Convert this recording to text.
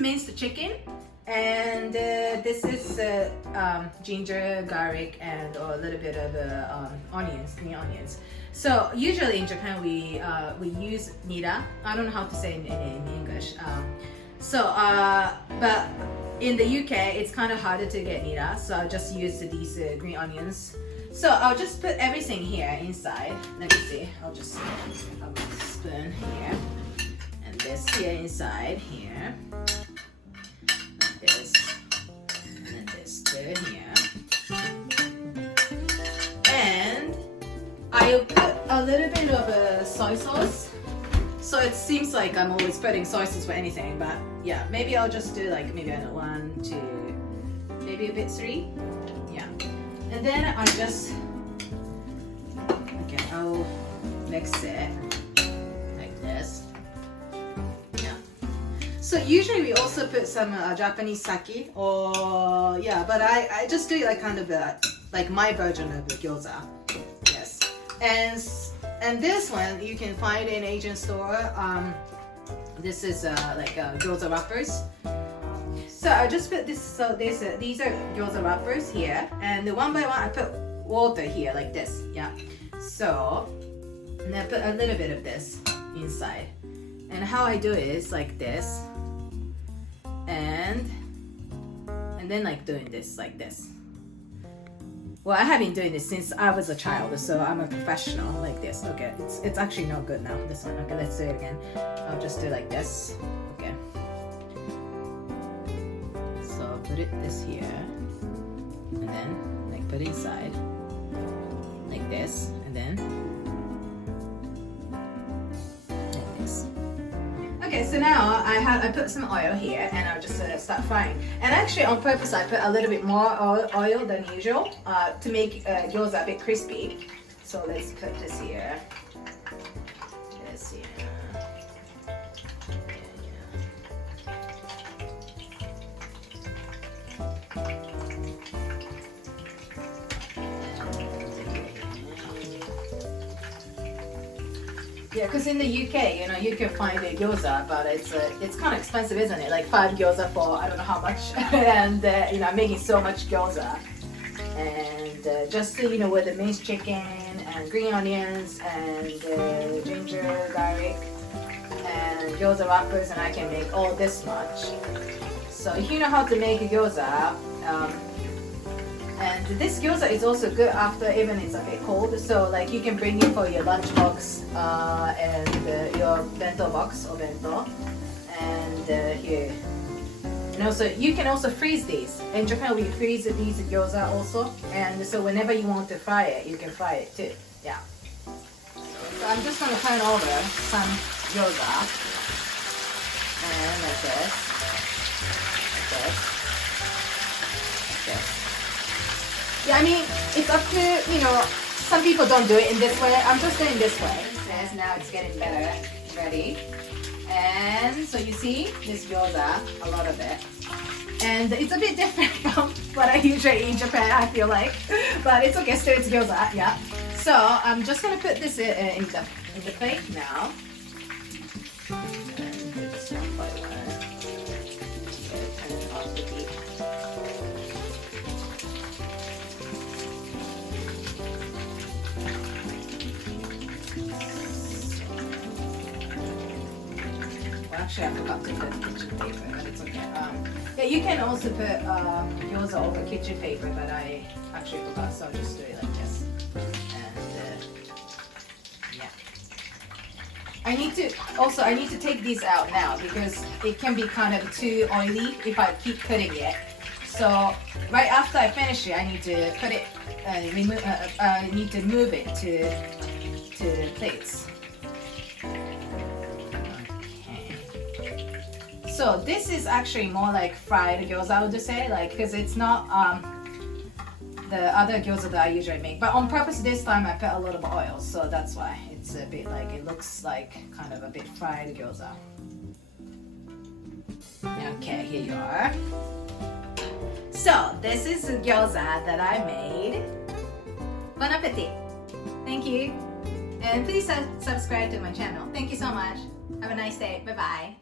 minced chicken, and this is ginger, garlic, and a little bit of onions, green onions. So usually in Japan we use nira. I don't know how to say it in English. But in the UK it's kind of harder to get nira, so I'll just use these green onions. So I'll just put everything here inside. Let me see. I'll just have a spoon here, and this here inside here, like this, and then this too here, and I'll put a little bit of a soy sauce. So it seems like I'm always putting soy sauce for anything, but yeah, maybe I'll just do like maybe 1, 2, maybe a bit 3. Yeah. And then I just, okay, I'll mix it like this. Yeah. So usually we also put some Japanese sake, or yeah, but I just do it like kind of like my version of the gyoza. Yes. And this one you can find in Asian store. This is like gyoza wrappers. So I just put this. So these are gyoza wrappers here, and one by one I put water here like this. Yeah. So and I put a little bit of this inside. And how I do it is like this, and then like doing this like this. Well, I have been doing this since I was a child, so I'm a professional like this. Okay, it's actually no good now, this one. Okay, let's do it again. I'll just do like this. Okay. So put it this here, and then like put it inside like this, and then like this. Okay, so now I put some oil here, and I'll just start frying. And actually on purpose I put a little bit more oil than usual to make gyoza a bit crispy. So let's put this here. This here. Yeah, because in the UK, you know, you can find a gyoza, but it's kind of expensive, isn't it? Like 5 gyoza for I don't know how much, and you know, I'm making so much gyoza, and just you know, with the minced chicken and green onions and ginger, garlic, and gyoza wrappers, and I can make all this much. So if you know how to make a gyoza. And this gyoza is also good after even it's a bit cold. So like you can bring it for your lunch box and your bento box or bento. And here. And also you can also freeze these. In Japan we freeze these gyoza also. And so whenever you want to fry it, you can fry it too. Yeah. So I'm just going to turn over some gyoza. And like this. Like this. Like this. Yeah, I mean, it's up to, you know, some people don't do it in this way. I'm just doing this way. Now it's getting better, ready. And so you see this gyoza, a lot of it. And it's a bit different from what I usually eat in Japan, I feel like. But it's okay, still it's gyoza, yeah. So I'm just gonna put this in the plate now. And put this one by one. Turn it off the heat. Actually, I forgot to put kitchen paper, but it's okay. Yeah, you can also put gyoza over kitchen paper, but I actually forgot, so I'll just do it like this. And yeah, I need to take these out now because it can be kind of too oily if I keep putting it. So right after I finish it, I need to put it, I need to move it to the plates. So this is actually more like fried gyoza, I would say, like, because it's not the other gyoza that I usually make. But on purpose this time I put a little bit of oil, so that's why it's a bit like, it looks like kind of a bit fried gyoza. Okay, here you are. So this is the gyoza that I made. Bon appetit! Thank you! And please subscribe to my channel. Thank you so much. Have a nice day. Bye-bye.